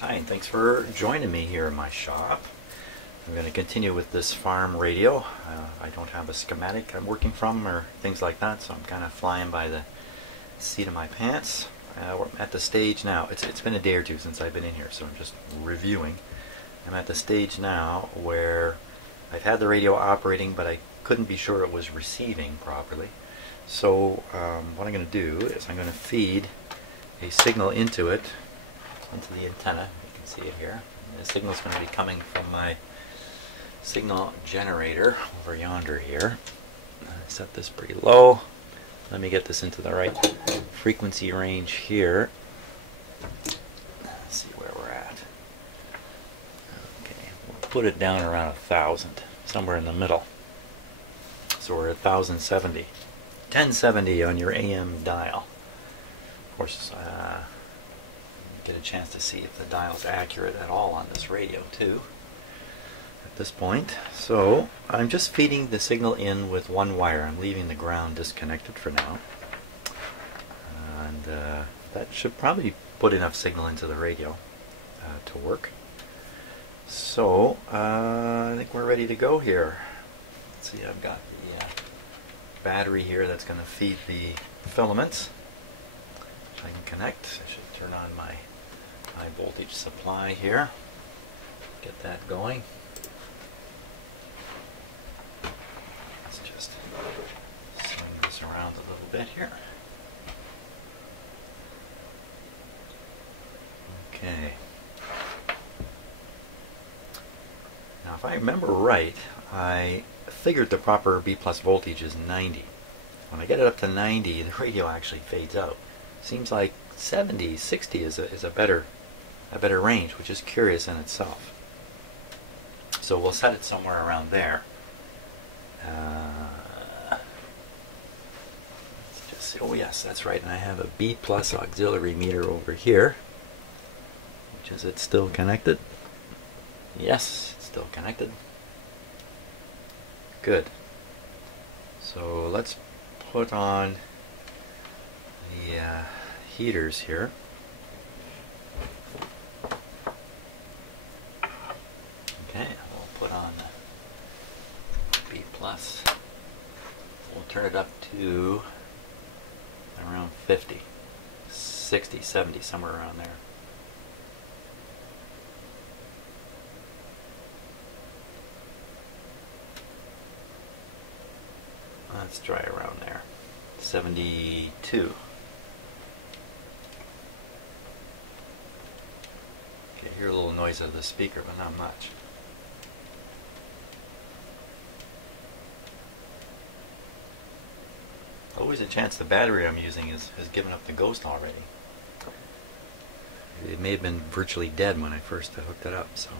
Hi, and thanks for joining me here in my shop. I'm going to continue with this farm radio. I don't have a schematic I'm working from or things like that, so I'm kind of flying by the seat of my pants. We're at the stage now. It's been a day or two since I've been in here, so I'm just reviewing. I'm at the stage now where I've had the radio operating, but I couldn't be sure it was receiving properly. So what I'm going to do is I'm going to feed a signal into it, into the antenna. You can see it here. And the signal is going to be coming from my signal generator over yonder here. I set this pretty low. Let me get this into the right frequency range here. Let's see where we're at. Okay, we'll put it down around 1,000, somewhere in the middle. So we're at 1070. 1070 on your AM dial. Of course, get a chance to see if the dial's accurate at all on this radio too at this point. So I'm just feeding the signal in with one wire. I'm leaving the ground disconnected for now, and that should probably put enough signal into the radio to work. So I think we're ready to go here. Let's see, I've got the battery here that's going to feed the filaments, which I can connect. I should turn on my high voltage supply here, get that going. Let's just swing this around a little bit here. Okay. Now if I remember right, I figured the proper B plus voltage is 90. When I get it up to 90, the radio actually fades out. Seems like 70, 60 is a better range, which is curious in itself. So we'll set it somewhere around there. Let's just see. Oh yes, that's right. And I have a B plus auxiliary meter over here. Which is it still connected? Yes, it's still connected. Good. So let's put on the heaters here. Okay, we'll put on the B plus. We'll turn it up to around 50, 60, 70, somewhere around there. Let's try around there. 72. Okay, hear a little noise of the speaker, but not much. Always a chance the battery I'm using has given up the ghost already. It may have been virtually dead when I first hooked it up, so.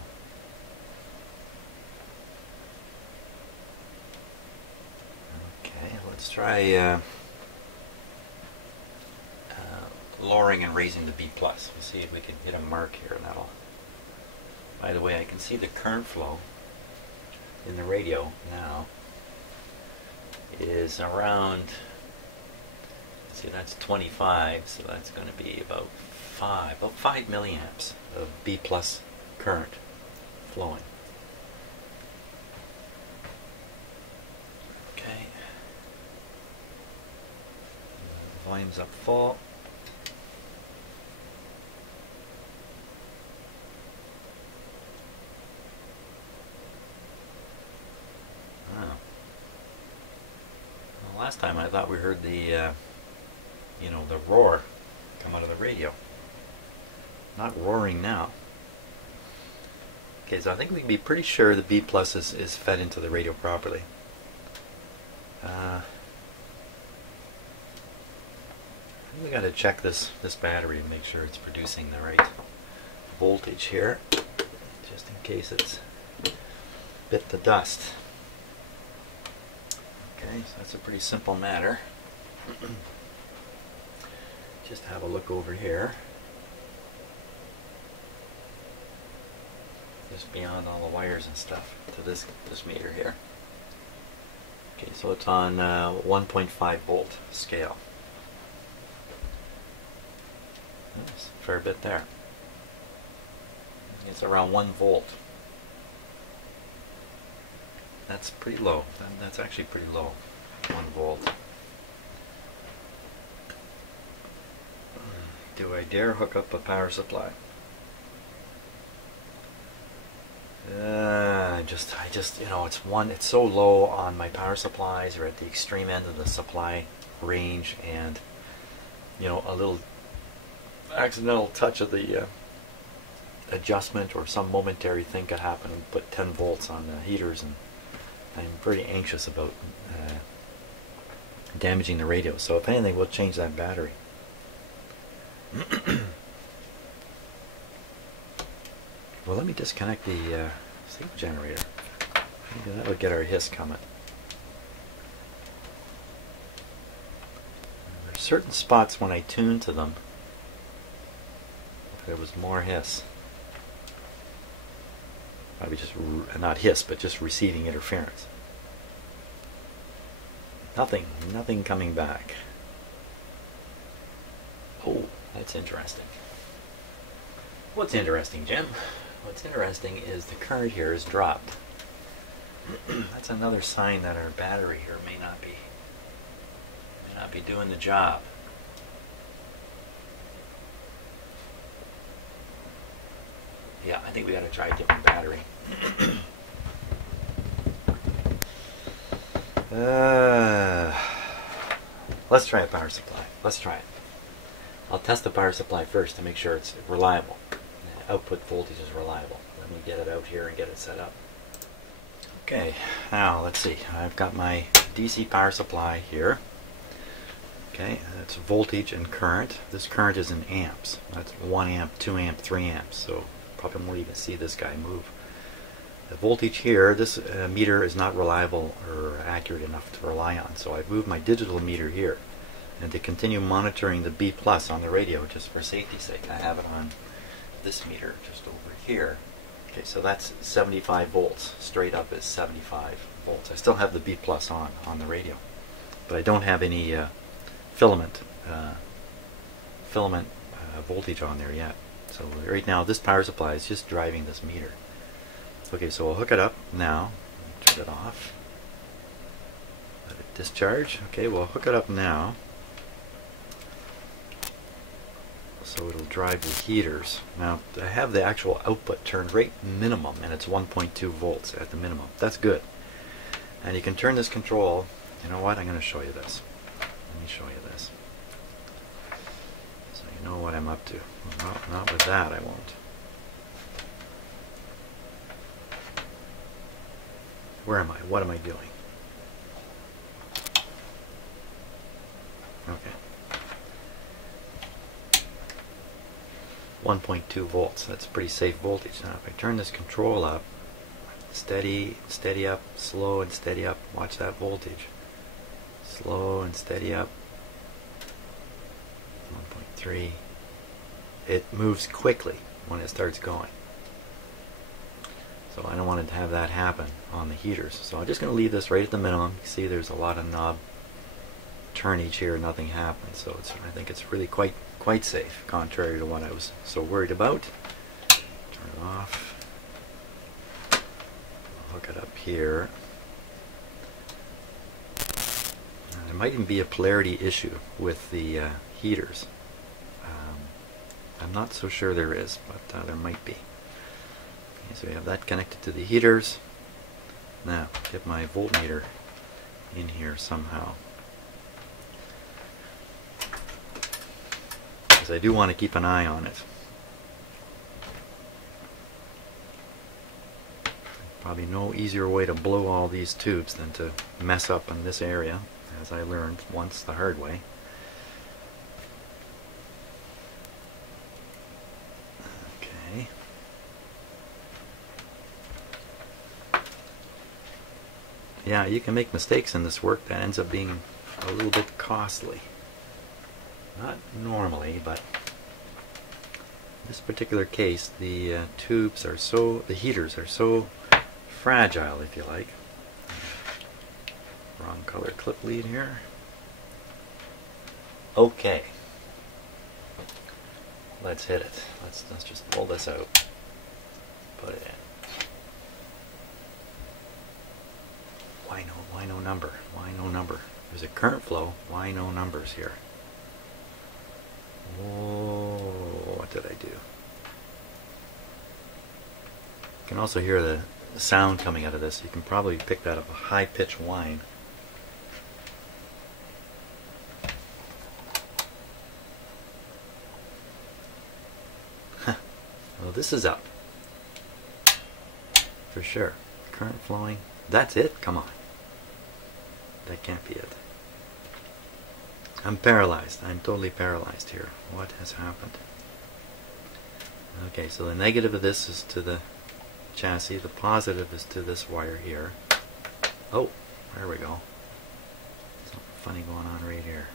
Let's try lowering and raising the B plus. We'll see if we can hit a mark here, and that'll. By the way, I can see the current flow in the radio now is around. Let's see, that's 25, so that's going to be about 5 milliamps of B plus current flowing. Volume's up full. Oh. Well, last time I thought we heard the, the roar come out of the radio. Not roaring now. Okay, so I think we can be pretty sure the B plus is fed into the radio properly. We got to check this battery and make sure it's producing the right voltage here, just in case it's bit the dust. Okay, so that's a pretty simple matter. Just have a look over here, just beyond all the wires and stuff, to this meter here. Okay, so it's on 1.5 volt scale. That's a fair bit there. It's around 1 volt. That's pretty low. That's actually pretty low. 1 volt. Do I dare hook up a power supply? I just, it's so low on my power supplies, or at the extreme end of the supply range, and a little accidental touch of the adjustment or some momentary thing could happen and put 10 volts on the heaters, and I'm pretty anxious about damaging the radio. So if anything, we'll change that battery. Well, let me disconnect the sleep generator. Maybe that would get our hiss coming. There's certain spots when I tune to them, there was more hiss. Probably just, not hiss, but just receiving interference. Nothing coming back. Oh, that's interesting. What's interesting, Jim? What's interesting is the current here is dropped. That's another sign that our battery here may not be doing the job. Yeah, I think we got to try a different battery. Let's try a power supply. Let's try it. I'll test the power supply first to make sure it's reliable. The output voltage is reliable. Let me get it out here and get it set up. Okay, now let's see. I've got my DC power supply here. Okay, that's voltage and current. This current is in amps. That's 1 amp, 2 amp, 3 amps. So probably won't even see this guy move. The voltage here, this meter is not reliable or accurate enough to rely on. So I've moved my digital meter here. And to continue monitoring the B+ on the radio, just for safety's sake, I have it on this meter just over here. Okay, so that's 75 volts. Straight up is 75 volts. I still have the B+ on the radio, but I don't have any filament voltage on there yet. So right now this power supply is just driving this meter. Okay, so we'll hook it up now. Turn it off. Let it discharge. Okay, we'll hook it up now. So it'll drive the heaters. Now I have the actual output turned right minimum, and it's 1.2 volts at the minimum. That's good. And you can turn this control. You know what? I'm going to show you this. Let me show you this. So you know what I'm up to. Well, not with that, I won't. Where am I? What am I doing? Okay. 1.2 volts. That's pretty safe voltage. Now if I turn this control up, steady, steady up, slow and steady up. Watch that voltage. Slow and steady up. 1.3. It moves quickly when it starts going. So I don't want it to have that happen on the heaters. So I'm just going to leave this right at the minimum. You see there's a lot of knob turnage here, nothing happens. So I think it's really quite safe, contrary to what I was so worried about. Turn it off. I'll hook it up here. There might even be a polarity issue with the heaters. I'm not so sure there is, but there might be. Okay, so we have that connected to the heaters. Now, get my voltmeter in here somehow. Because I do want to keep an eye on it. Probably no easier way to blow all these tubes than to mess up in this area, as I learned once the hard way. Okay. Yeah, you can make mistakes in this work that ends up being a little bit costly. Not normally, but in this particular case, the tubes are so, the heaters are so fragile, if you like. Wrong color clip lead here. Okay. Let's hit it. Let's just pull this out. Put it in. Why no number? Why no number? There's a current flow. Why no numbers here? Oh, what did I do? You can also hear the sound coming out of this. You can probably pick that up, a high-pitched whine. Well, this is up. For sure. Current flowing. That's it? Come on. That can't be it. I'm paralyzed. I'm totally paralyzed here. What has happened? Okay, so the negative of this is to the chassis. The positive is to this wire here. Oh, there we go. Something funny going on right here.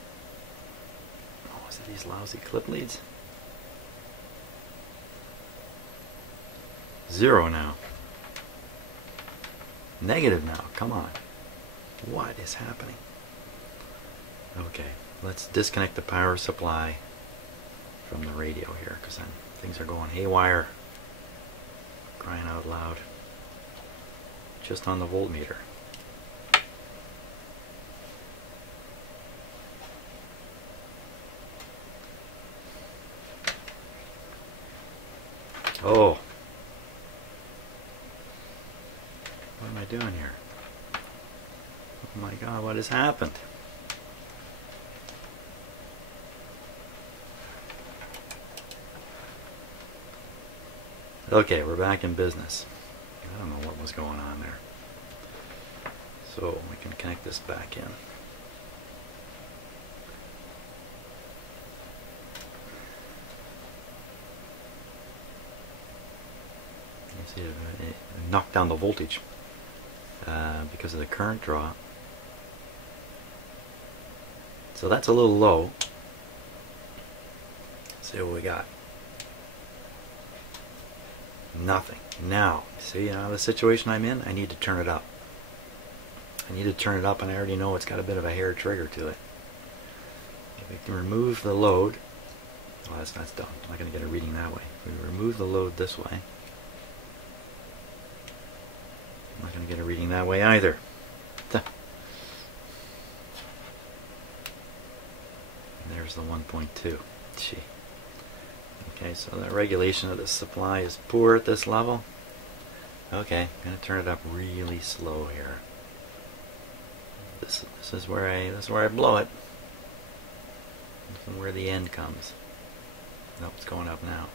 Oh, is it these lousy clip leads? 0 now. Negative now. Come on. What is happening? Okay, let's disconnect the power supply from the radio here, because then things are going haywire. Crying out loud. Just on the voltmeter. Oh. What am I doing here? Oh my God, what has happened? Okay, we're back in business. I don't know what was going on there. So we can connect this back in. You see it knocked down the voltage because of the current draw. So that's a little low. Let's see what we got. Nothing. Now, see the situation I'm in? I need to turn it up. I need to turn it up, and I already know it's got a bit of a hair trigger to it. If we can remove the load, well, that's done. I'm not going to get a reading that way. If we remove the load this way, I'm not going to get a reading that way either. And there's the 1.2. Gee. Okay, so the regulation of the supply is poor at this level. Okay, I'm going to turn it up really slow here. This is where I blow it. This is where the end comes. Nope, it's going up now.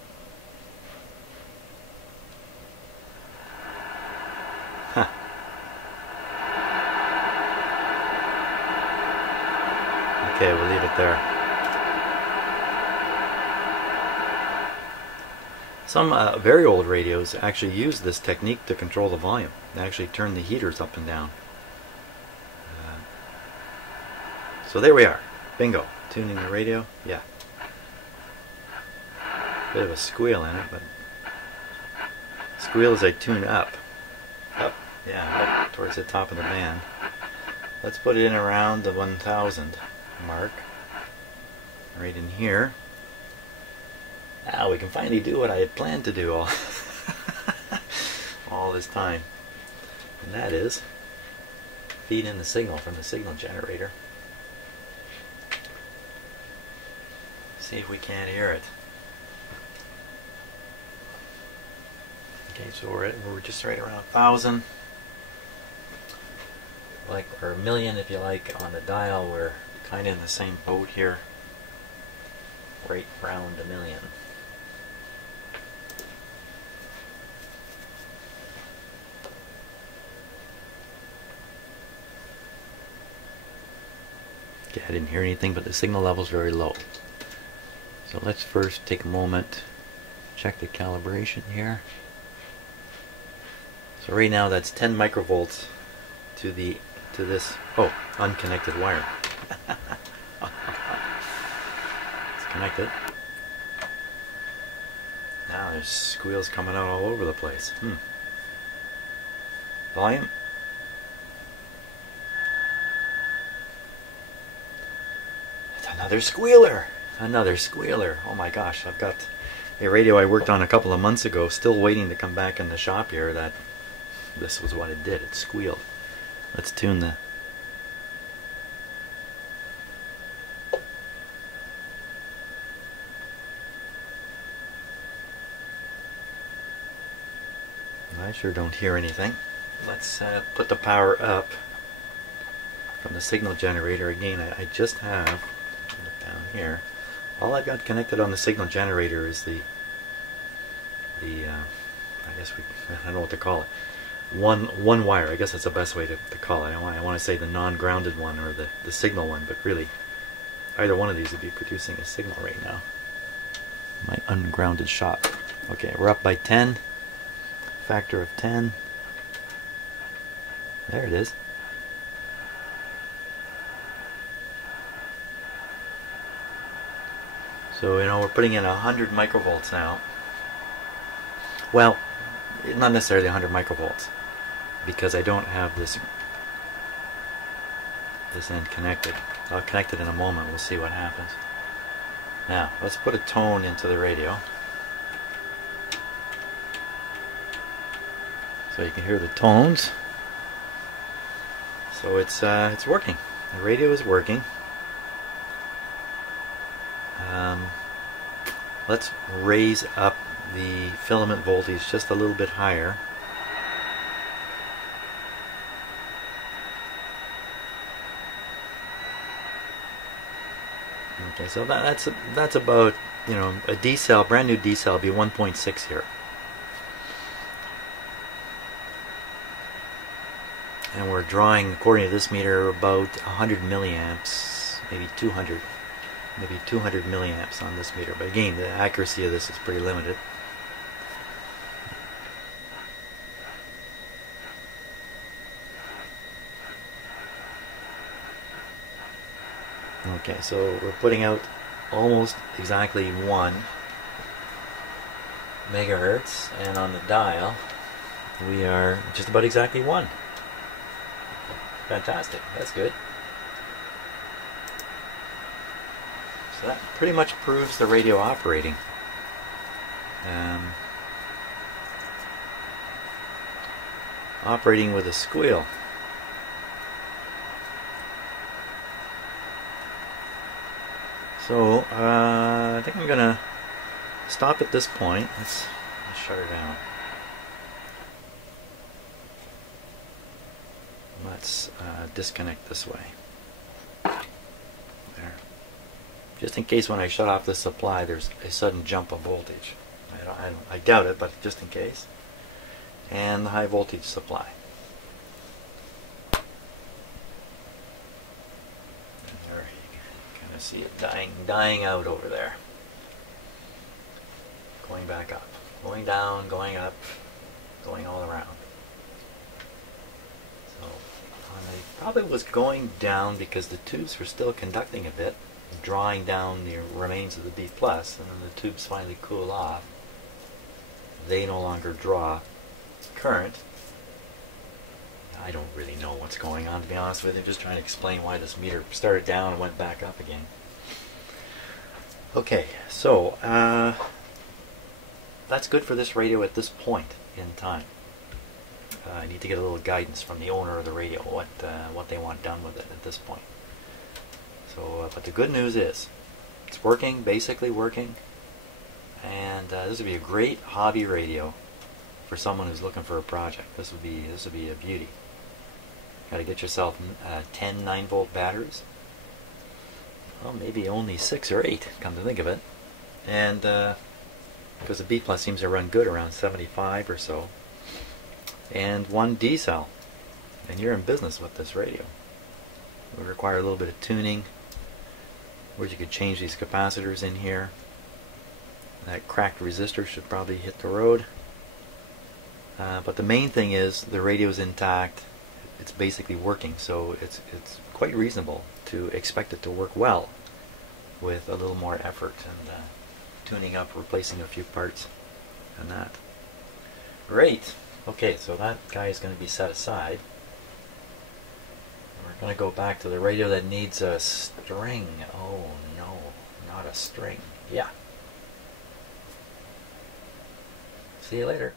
Huh. Okay, we'll leave it there. Some very old radios actually use this technique to control the volume. They actually turn the heaters up and down. So there we are. Bingo. Tuning the radio. Yeah. Bit of a squeal in it, but squeal as I tune up. Up. Yeah, up towards the top of the band. Let's put it in around the 1000 mark. Right in here. Now we can finally do what I had planned to do all this time. And that is feed in the signal from the signal generator. See if we can't hear it. Okay, so we're just right around 1,000. Like, or 1,000,000 if you like on the dial. We're kind of in the same boat here. Right around 1,000,000. Okay, I didn't hear anything, but the signal level is very low. So let's first take a moment, check the calibration here. So right now that's 10 microvolts to this unconnected wire. It's connected. Now there's squeals coming out all over the place. Volume. Another squealer! Another squealer! Oh my gosh, I've got a radio I worked on a couple of months ago, still waiting to come back in the shop here, that this was what it did. It squealed. Let's tune the... I sure don't hear anything. Let's put the power up from the signal generator. Again, I just have, look down here, all I've got connected on the signal generator is the I guess I don't know what to call it. One wire. I guess that's the best way to call it. I want to say the non-grounded one or the signal one, but really either one of these would be producing a signal right now. My ungrounded shop. Okay, we're up by 10. Factor of 10. There it is. So, you know, we're putting in 100 microvolts now. Well, not necessarily 100 microvolts, because I don't have this end connected. I'll connect it in a moment. We'll see what happens. Now, let's put a tone into the radio, so you can hear the tones. So it's working. The radio is working. Let's raise up the filament voltage just a little bit higher. Okay, so that's about, you know, a D cell, brand new D cell, will be 1.6 here. And we're drawing, according to this meter, about 100 milliamps, maybe 200 milliamps on this meter. But again, the accuracy of this is pretty limited. Okay, so we're putting out almost exactly 1 megahertz, and on the dial we are just about exactly 1. Fantastic, that's good. So that pretty much proves the radio operating. Operating with a squeal. So I think I'm gonna stop at this point. Let's shut her down. Let's disconnect this way. There. Just in case when I shut off the supply there's a sudden jump of voltage. I doubt it, but just in case. And the high voltage supply. And there you can kind of see it dying out over there. Going back up. Going down, going up, going all around. So it probably was going down because the tubes were still conducting a bit, drawing down the remains of the B+, and then the tubes finally cool off. They no longer draw current. I don't really know what's going on, to be honest with you. I'm just trying to explain why this meter started down and went back up again. Okay, so that's good for this radio at this point in time. I need to get a little guidance from the owner of the radio, what they want done with it at this point. So, but the good news is, it's working, basically working, and this would be a great hobby radio for someone who's looking for a project. This would be a beauty. Got to get yourself 10 9-volt batteries. Well, maybe only 6 or 8, come to think of it, and because the B+ seems to run good around 75 or so. And 1 D cell, and you're in business with this radio. It would require a little bit of tuning, where you could change these capacitors in here. That cracked resistor should probably hit the road. But the main thing is the radio is intact. It's basically working, so it's quite reasonable to expect it to work well with a little more effort and tuning up, replacing a few parts, and that. Great. Okay, so that guy is going to be set aside. We're going to go back to the radio that needs a string. Oh no, not a string. Yeah. See you later.